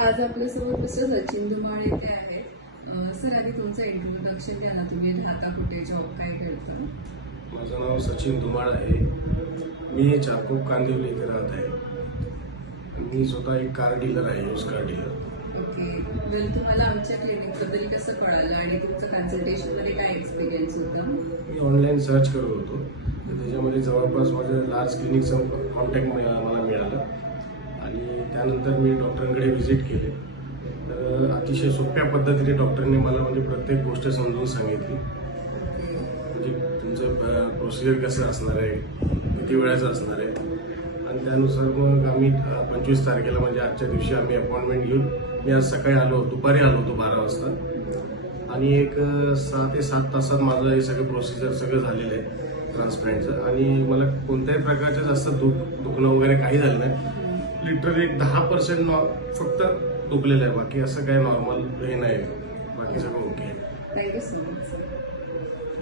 आज आपल्यासोबत मिस्टर सचिन धुमाळे ते आहेत. सर, आधी तुमचं इंट्रोडक्शन द्या ना. तुम्ही राहता कुठे, जॉब काय करता? माझं नाव सचिन धुमाळ आहे. मी चाकोप कांदिवली इथे राहत आहे. मी स्वतः एक कार डीलर आहे, यूज कार डीलर. ओके. वेल, तुम्हाला आमच्या क्लिनिकबद्दल कसं कळालं आणि तुमचं कन्सल्टेशनमध्ये काय एक्सपिरियन्स होता? मी ऑनलाईन सर्च करत होतो, तर त्याच्यामध्ये जवळपास माझं लार्ज क्लिनिकचं कॉन्टॅक्ट मला मिळालं आणि त्यानंतर मी डॉक्टरांकडे व्हिजिट केले. तर अतिशय सोप्या पद्धतीने डॉक्टरांनी मला म्हणजे प्रत्येक गोष्ट समजून सांगितली. म्हणजे तुमचं प्रोसिजर कसं असणार आहे, किती वेळाचं असणार आहे, आणि त्यानुसार मग आम्ही 25 तारखेला म्हणजे आजच्या दिवशी आम्ही अपॉइंटमेंट घेऊन मी आज सकाळी दुपारी आलो होतो 12 वाजता आणि एक 6 ते 7 तासात माझं हे सगळं प्रोसिजर सगळं झालेलं आहे ट्रान्सप्लांटचं. आणि मला कोणत्याही प्रकारचं जास्त दुखणं वगैरे काही झालं नाही. लिटरली 10% फक्त दुखलेलं आहे, बाकी असं काही नॉर्मल हे नाही, बाकी सगळं ओके आहे. Thank you so much.